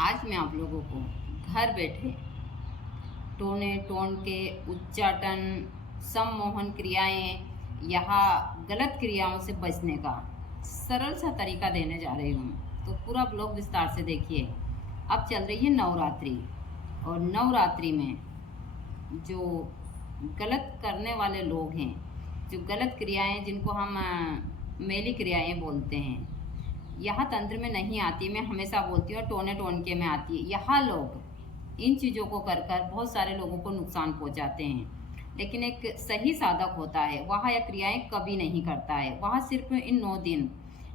आज मैं आप लोगों को घर बैठे टोने टोन के उच्चाटन सम्मोहन क्रियाएं या गलत क्रियाओं से बचने का सरल सा तरीका देने जा रही हूँ। तो पूरा ब्लॉग विस्तार से देखिए। अब चल रही है नवरात्रि, और नवरात्रि में जो गलत करने वाले लोग हैं, जो गलत क्रियाएं जिनको हम मेली क्रियाएं बोलते हैं, यह तंत्र में नहीं आती। मैं हमेशा बोलती हूँ टोने टोन के में आती है। यहाँ लोग इन चीज़ों को कर कर बहुत सारे लोगों को नुकसान पहुँचाते हैं। लेकिन एक सही साधक होता है, वह यह क्रियाएं कभी नहीं करता है। वह सिर्फ इन 9 दिन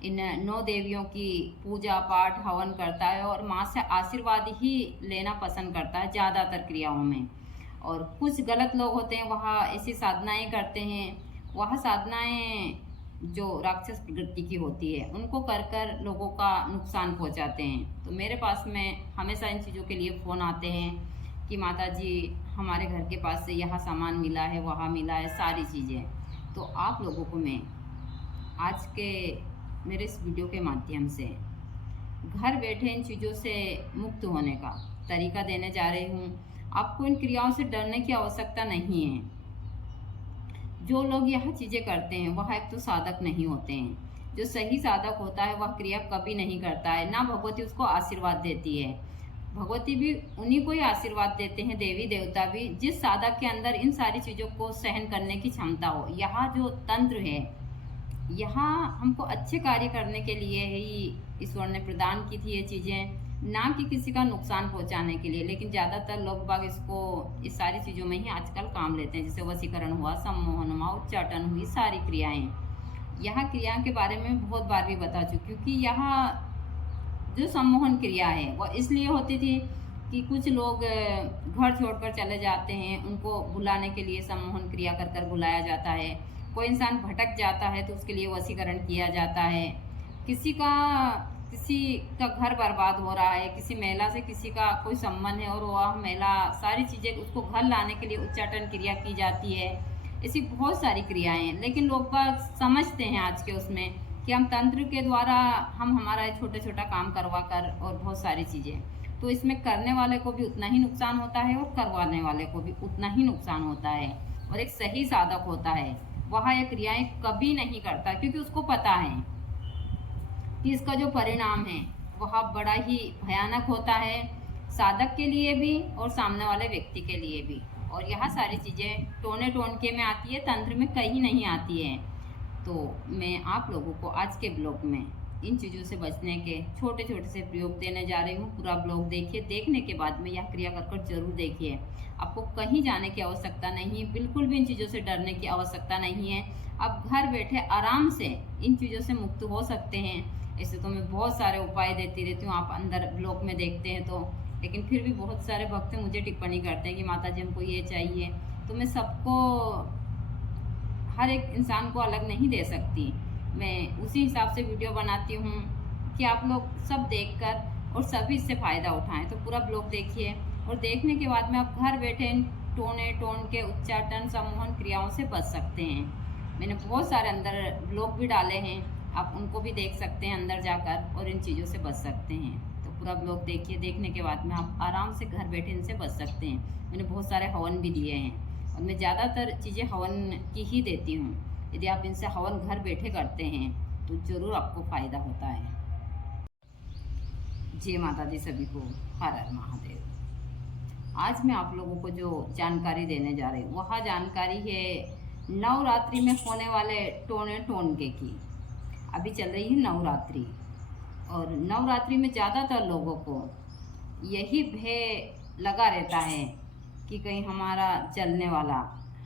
इन 9 देवियों की पूजा पाठ हवन करता है और माँ से आशीर्वाद ही लेना पसंद करता है ज़्यादातर क्रियाओं में। और कुछ गलत लोग होते हैं, वह ऐसी साधनाएं करते हैं, वह साधनाएं जो राक्षस प्रकृति की होती है उनको कर कर लोगों का नुकसान पहुंचाते हैं। तो मेरे पास में हमेशा इन चीज़ों के लिए फ़ोन आते हैं कि माता जी हमारे घर के पास से यह सामान मिला है, वहाँ मिला है, सारी चीज़ें। तो आप लोगों को मैं आज के मेरे इस वीडियो के माध्यम से घर बैठे इन चीज़ों से मुक्त होने का तरीका देने जा रही हूँ। आपको इन क्रियाओं से डरने की आवश्यकता नहीं है। जो लोग यह चीज़ें करते हैं वह एक तो साधक नहीं होते हैं। जो सही साधक होता है वह क्रिया कभी नहीं करता है, ना भगवती उसको आशीर्वाद देती है। भगवती भी उन्हीं को ही आशीर्वाद देते हैं, देवी देवता भी, जिस साधक के अंदर इन सारी चीज़ों को सहन करने की क्षमता हो। यहाँ जो तंत्र है, यहाँ हमको अच्छे कार्य करने के लिए ही ईश्वर ने प्रदान की थी ये चीज़ें, ना कि किसी का नुकसान पहुंचाने के लिए। लेकिन ज़्यादातर लोग बाग इसको इस सारी चीज़ों में ही आजकल काम लेते हैं, जैसे वशीकरण हुआ, सम्मोहन हुआ, उच्चाटन हुई, सारी क्रियाएं। यह क्रिया के बारे में बहुत बार भी बता चुकी हूँ कि यहाँ जो सम्मोहन क्रिया है वह इसलिए होती थी कि कुछ लोग घर छोड़कर चले जाते हैं, उनको बुलाने के लिए सम्मोहन क्रिया कर कर बुलाया जाता है। कोई इंसान भटक जाता है तो उसके लिए वशीकरण किया जाता है। किसी का घर बर्बाद हो रहा है, किसी महिला से किसी का कोई संबंध है और वह महिला सारी चीज़ें उसको घर लाने के लिए उच्चाटन क्रिया की जाती है। ऐसी बहुत सारी क्रियाएं हैं। लेकिन लोग बाग समझते हैं आज के उसमें कि हम तंत्र के द्वारा हम हमारा छोटा छोटा काम करवा कर और बहुत सारी चीज़ें, तो इसमें करने वाले को भी उतना ही नुकसान होता है और करवाने वाले को भी उतना ही नुकसान होता है। और एक सही साधक होता है वह ये क्रियाएं कभी नहीं करता, क्योंकि उसको पता है कि इसका जो परिणाम है वह बड़ा ही भयानक होता है, साधक के लिए भी और सामने वाले व्यक्ति के लिए भी। और यह सारी चीज़ें टोने टोनके में आती है, तंत्र में कहीं नहीं आती है। तो मैं आप लोगों को आज के ब्लॉग में इन चीज़ों से बचने के छोटे छोटे से प्रयोग देने जा रही हूँ। पूरा ब्लॉग देखिए, देखने के बाद में यह क्रिया कर जरूर देखिए। आपको कहीं जाने की आवश्यकता नहीं है, बिल्कुल भी इन चीज़ों से डरने की आवश्यकता नहीं है। आप घर बैठे आराम से इन चीज़ों से मुक्त हो सकते हैं। ऐसे तो मैं बहुत सारे उपाय देती रहती हूँ, आप अंदर ब्लॉग में देखते हैं तो। लेकिन फिर भी बहुत सारे भक्त मुझे टिप्पणी करते हैं कि माता जी हमको ये चाहिए। तो मैं सबको, हर एक इंसान को अलग नहीं दे सकती। मैं उसी हिसाब से वीडियो बनाती हूँ कि आप लोग सब देखकर और सभी इससे फ़ायदा उठाएं। तो पूरा ब्लॉग देखिए, और देखने के बाद में आप घर बैठे टोने टोन के उच्चाटन सम्मोहन क्रियाओं से बच सकते हैं। मैंने बहुत सारे अंदर ब्लॉग भी डाले हैं, आप उनको भी देख सकते हैं अंदर जाकर, और इन चीज़ों से बच सकते हैं। तो पूरा ब्लॉग देखिए, देखने के बाद में आप आराम से घर बैठे इनसे बच सकते हैं। मैंने बहुत सारे हवन भी दिए हैं, और मैं ज़्यादातर चीज़ें हवन की ही देती हूँ। यदि आप इनसे हवन घर बैठे करते हैं तो ज़रूर आपको फ़ायदा होता है। जय माता दी सभी को, हर हर महादेव। आज मैं आप लोगों को जो जानकारी देने जा रही हूँ वह जानकारी है नवरात्रि में होने वाले टोने टोनके की। अभी चल रही है नवरात्रि, और नवरात्रि में ज़्यादातर लोगों को यही भय लगा रहता है कि कहीं हमारा चलने वाला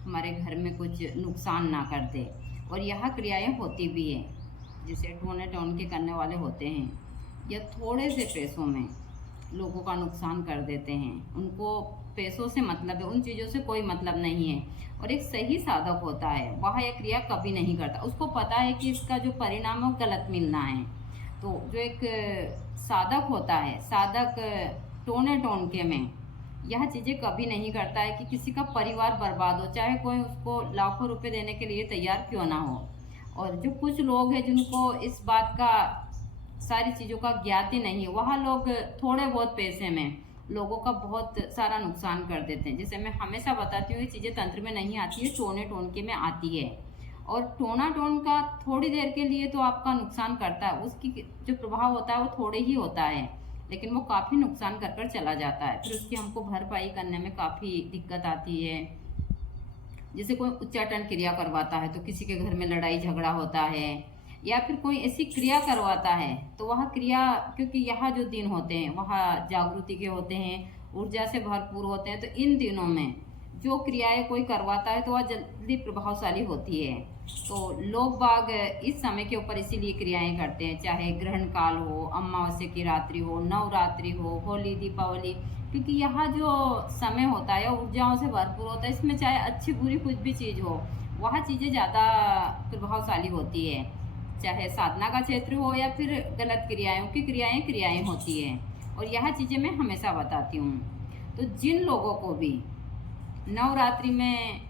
हमारे घर में कुछ नुकसान ना कर दे। और यह क्रियाएं होती भी हैं, जिसे टोने टोन के करने वाले होते हैं, या थोड़े से पैसों में लोगों का नुकसान कर देते हैं। उनको पैसों से मतलब है, उन चीज़ों से कोई मतलब नहीं है। और एक सही साधक होता है वह यह क्रिया कभी नहीं करता, उसको पता है कि इसका जो परिणाम है वो गलत मिलना है। तो जो एक साधक होता है, साधक टोने टोनके में यह चीज़ें कभी नहीं करता है कि किसी का परिवार बर्बाद हो, चाहे कोई उसको लाखों रुपए देने के लिए तैयार क्यों ना हो। और जो कुछ लोग हैं जिनको इस बात का सारी चीज़ों का ज्ञाति नहीं है। वहाँ लोग थोड़े बहुत पैसे में लोगों का बहुत सारा नुकसान कर देते हैं। जैसे मैं हमेशा बताती हूँ, ये चीज़ें तंत्र में नहीं आती है, टोने टोनके में आती है। और टोना टोन का थोड़ी देर के लिए तो आपका नुकसान करता है, उसकी जो प्रभाव होता है वो थोड़े ही होता है, लेकिन वो काफ़ी नुकसान कर कर चला जाता है। फिर उसकी हमको भरपाई करने में काफ़ी दिक्कत आती है। जैसे कोई उच्चाटन क्रिया करवाता है तो किसी के घर में लड़ाई झगड़ा होता है, या फिर कोई ऐसी क्रिया करवाता है तो वह क्रिया, क्योंकि यहाँ जो दिन होते हैं वहाँ जागृति के होते हैं, ऊर्जा से भरपूर होते हैं, तो इन दिनों में जो क्रियाएं कोई करवाता है तो वह जल्दी प्रभावशाली होती है। तो लोग बाग इस समय के ऊपर इसीलिए क्रियाएं करते हैं, चाहे ग्रहण काल हो, अमावस्या की रात्रि हो, नवरात्रि हो, होली, दीपावली, क्योंकि यहाँ जो समय होता है ऊर्जाओं से भरपूर होता है। इसमें चाहे अच्छी बुरी कुछ भी चीज़ हो, वह चीज़ें ज़्यादा प्रभावशाली होती है, चाहे साधना का क्षेत्र हो या फिर गलत क्रियाओं की क्रियाएं होती हैं। और यह चीज़ें मैं हमेशा बताती हूँ। तो जिन लोगों को भी नवरात्रि में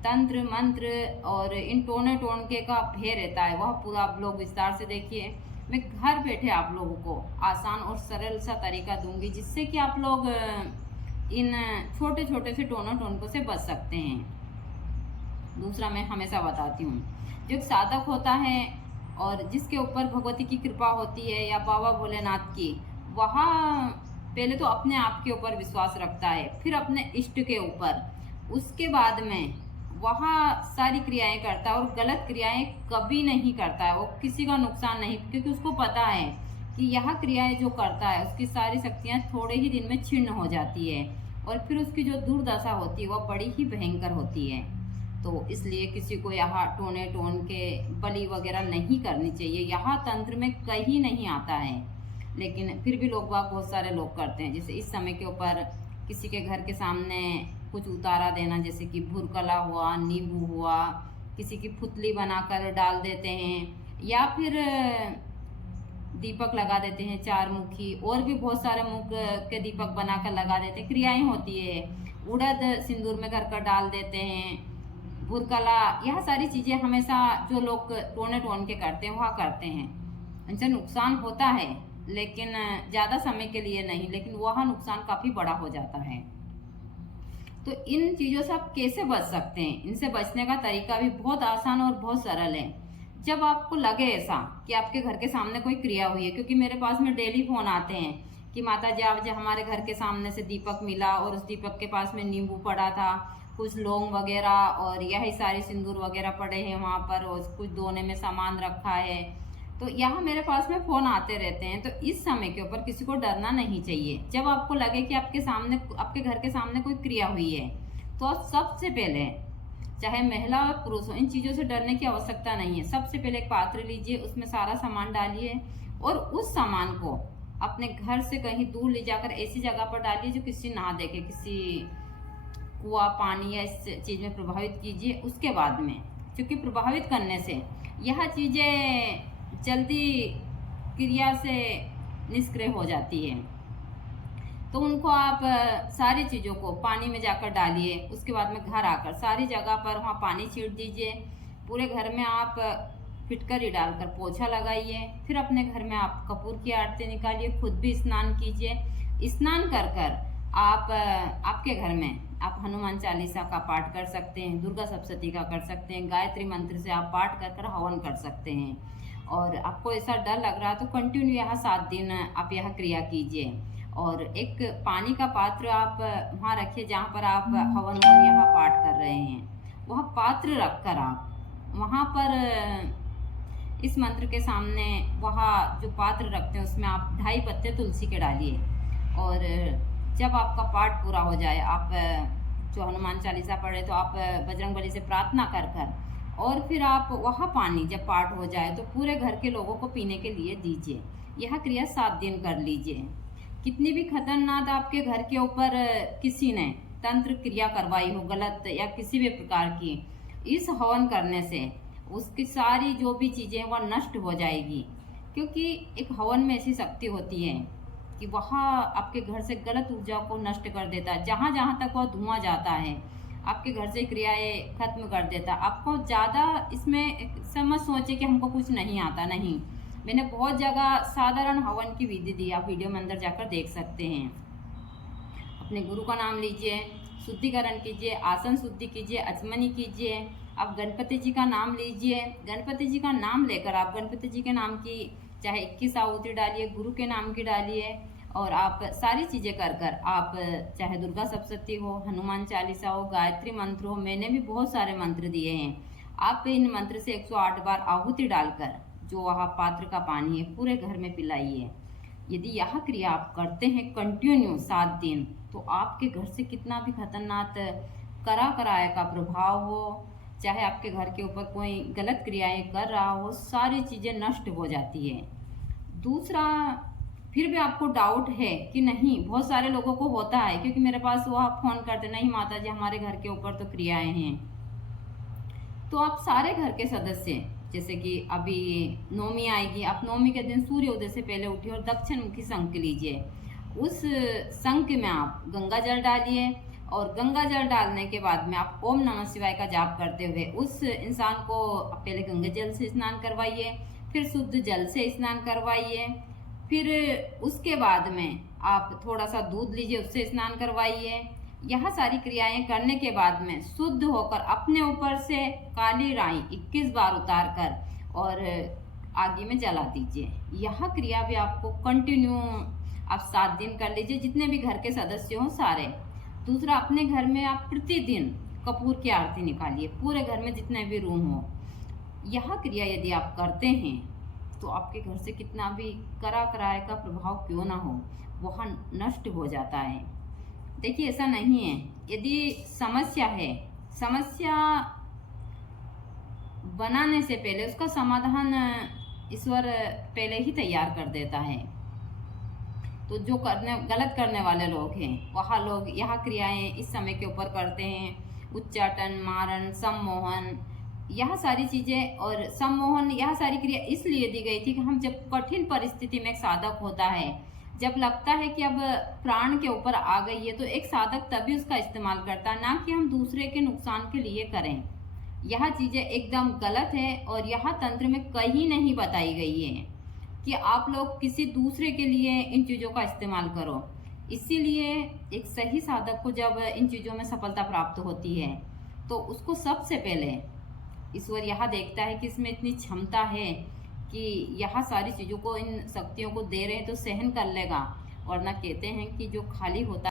तंत्र मंत्र और इन टोने टोनके का भय रहता है, वह पूरा आप लोग विस्तार से देखिए। मैं घर बैठे आप लोगों को आसान और सरल सा तरीका दूंगी, जिससे कि आप लोग इन छोटे छोटे से टोनों टोनकों से बच सकते हैं। दूसरा मैं हमेशा बताती हूँ, जो एक साधक होता है और जिसके ऊपर भगवती की कृपा होती है या बाबा भोलेनाथ की, वहाँ पहले तो अपने आप के ऊपर विश्वास रखता है, फिर अपने इष्ट के ऊपर, उसके बाद में वहाँ सारी क्रियाएं करता है। और गलत क्रियाएं कभी नहीं करता है, वो किसी का नुकसान नहीं, क्योंकि उसको पता है कि यह क्रियाएं जो करता है उसकी सारी शक्तियाँ थोड़े ही दिन में छिन्न हो जाती है, और फिर उसकी जो दुर्दशा होती है वह बड़ी ही भयंकर होती है। तो इसलिए किसी को यहाँ टोने टोन के बलि वगैरह नहीं करनी चाहिए, यहाँ तंत्र में कहीं नहीं आता है, लेकिन फिर भी लोग बहुत सारे लोग करते हैं। जैसे इस समय के ऊपर किसी के घर के सामने कुछ उतारा देना, जैसे कि भुरकला हुआ, नींबू हुआ, किसी की पुतली बनाकर डाल देते हैं, या फिर दीपक लगा देते हैं चार मुखी, और भी बहुत सारे मुख के दीपक बनाकर लगा देते हैं, क्रियाएं होती है। उड़द सिंदूर में कर डाल देते हैं, भुरकला, यह सारी चीज़ें हमेशा जो लोग टोने टोन के करते हैं वह करते हैं। इनसे नुकसान होता है, लेकिन ज़्यादा समय के लिए नहीं, लेकिन वह नुकसान काफ़ी बड़ा हो जाता है। तो इन चीज़ों से आप कैसे बच सकते हैं? इनसे बचने का तरीका भी बहुत आसान और बहुत सरल है। जब आपको लगे ऐसा कि आपके घर के सामने कोई क्रिया हुई है, क्योंकि मेरे पास में डेली फ़ोन आते हैं कि माता जी आज हमारे घर के सामने से दीपक मिला और उस दीपक के पास में नींबू पड़ा था, कुछ लौंग वगैरह और यही सारे सिंदूर वगैरह पड़े हैं वहाँ पर, और कुछ दोने में सामान रखा है। तो यहाँ मेरे पास में फ़ोन आते रहते हैं। तो इस समय के ऊपर किसी को डरना नहीं चाहिए। जब आपको लगे कि आपके सामने, आपके घर के सामने कोई क्रिया हुई है, तो आप सबसे पहले, चाहे महिला और पुरुष हो, इन चीज़ों से डरने की आवश्यकता नहीं है। सबसे पहले एक पात्र लीजिए, उसमें सारा सामान डालिए, और उस सामान को अपने घर से कहीं दूर ले जाकर ऐसी जगह पर डालिए जो किसी ना देखे, किसी कुआं, पानी या इस चीज़ में प्रभावित कीजिए। उसके बाद में, क्योंकि प्रभावित करने से यह चीज़ें जल्दी क्रिया से निष्क्रिय हो जाती है। तो उनको आप सारी चीज़ों को पानी में जाकर डालिए। उसके बाद में घर आकर सारी जगह पर वहाँ पानी छीट दीजिए। पूरे घर में आप फिटकरी डालकर पोछा लगाइए। फिर अपने घर में आप कपूर की आरती निकालिए, खुद भी स्नान कीजिए। स्नान कर कर आप आपके घर में आप हनुमान चालीसा का पाठ कर सकते हैं, दुर्गा सप्तशती का कर सकते हैं, गायत्री मंत्र से आप पाठ कर कर हवन कर सकते हैं। और आपको ऐसा डर लग रहा है तो कंटिन्यू यहाँ 7 दिन आप यह क्रिया कीजिए। और एक पानी का पात्र आप वहाँ रखिए जहाँ पर आप हवन और यह पाठ कर रहे हैं। वह पात्र रखकर आप वहाँ पर इस मंत्र के सामने वहाँ जो पात्र रखते हैं उसमें आप 2.5 पत्ते तुलसी के डालिए। और जब आपका पाठ पूरा हो जाए, आप जो हनुमान चालीसा पढ़े तो आप बजरंगबली से प्रार्थना कर कर, और फिर आप वह पानी जब पाठ हो जाए तो पूरे घर के लोगों को पीने के लिए दीजिए। यह क्रिया 7 दिन कर लीजिए। कितनी भी खतरनाक आपके घर के ऊपर किसी ने तंत्र क्रिया करवाई हो गलत या किसी भी प्रकार की, इस हवन करने से उसकी सारी जो भी चीज़ें वह नष्ट हो जाएगी। क्योंकि एक हवन में ऐसी शक्ति होती है कि वह आपके घर से गलत ऊर्जा को नष्ट कर देता है। जहाँ जहाँ तक वह धुआं जाता है आपके घर से क्रियाएं खत्म कर देता। आपको ज़्यादा इसमें समझ सोचे कि हमको कुछ नहीं आता, नहीं, मैंने बहुत जगह साधारण हवन की विधि दी, आप वीडियो में अंदर जाकर देख सकते हैं। अपने गुरु का नाम लीजिए, शुद्धिकरण कीजिए, आसन शुद्धि कीजिए, अचमनी कीजिए। आप गणपति जी का नाम लीजिए, गणपति जी का नाम लेकर आप गणपति जी के नाम की चाहे 21 आहुति डालिए, गुरु के नाम की डालिए, और आप सारी चीज़ें कर कर आप चाहे दुर्गा सप्तशती हो, हनुमान चालीसा हो, गायत्री मंत्र हो, मैंने भी बहुत सारे मंत्र दिए हैं। आप इन मंत्र से 108 बार आहुति डालकर जो वहाँ पात्र का पानी है पूरे घर में पिलाइए। यदि यह क्रिया आप करते हैं कंटिन्यू 7 दिन, तो आपके घर से कितना भी खतरनाक करा कराया का प्रभाव हो, चाहे आपके घर के ऊपर कोई गलत क्रियाएं कर रहा हो, सारी चीज़ें नष्ट हो जाती है। दूसरा, फिर भी आपको डाउट है कि नहीं, बहुत सारे लोगों को होता है, क्योंकि मेरे पास वो आप फ़ोन करते, नहीं माता जी हमारे घर के ऊपर तो क्रियाएं हैं। तो आप सारे घर के सदस्य, जैसे कि अभी नवमी आएगी, आप नवमी के दिन सूर्योदय से पहले उठिए और दक्षिण मुखी शंख लीजिए। उस शंख में आप गंगा जल डालिए, और गंगा जल डालने के बाद में आप ओम नमः शिवाय का जाप करते हुए उस इंसान को पहले गंगा जल से स्नान करवाइए, फिर शुद्ध जल से स्नान करवाइए, फिर उसके बाद में आप थोड़ा सा दूध लीजिए, उससे स्नान करवाइए। यह सारी क्रियाएं करने के बाद में शुद्ध होकर अपने ऊपर से काली राई 21 बार उतार कर और आगे में जला दीजिए। यह क्रिया भी आपको कंटिन्यू आप 7 दिन कर लीजिए, जितने भी घर के सदस्य हों सारे। दूसरा, अपने घर में आप प्रतिदिन कपूर की आरती निकालिए, पूरे घर में जितने भी रूम हो। यह क्रिया यदि आप करते हैं तो आपके घर से कितना भी करा कराए का प्रभाव क्यों ना हो, वह नष्ट हो जाता है। देखिए, ऐसा नहीं है, यदि समस्या है, समस्या बनाने से पहले उसका समाधान ईश्वर पहले ही तैयार कर देता है। तो जो गलत करने वाले लोग हैं, वह लोग यह क्रियाएं इस समय के ऊपर करते हैं, उच्चाटन, मारण, सम्मोहन, यह सारी चीज़ें। और सम्मोहन, यह सारी क्रिया इसलिए दी गई थी कि हम जब कठिन परिस्थिति में एक साधक होता है, जब लगता है कि अब प्राण के ऊपर आ गई है, तो एक साधक तभी उसका इस्तेमाल करता है, ना कि हम दूसरे के नुकसान के लिए करें। यह चीज़ें एकदम गलत है, और यह तंत्र में कहीं नहीं बताई गई है कि आप लोग किसी दूसरे के लिए इन चीज़ों का इस्तेमाल करो। इसीलिए एक सही साधक को जब इन चीज़ों में सफलता प्राप्त होती है, तो उसको सबसे पहले ईश्वर यह देखता है कि इसमें इतनी क्षमता है कि यह सारी चीज़ों को, इन शक्तियों को दे रहे हैं तो सहन कर लेगा। वरना कहते हैं कि जो खाली होता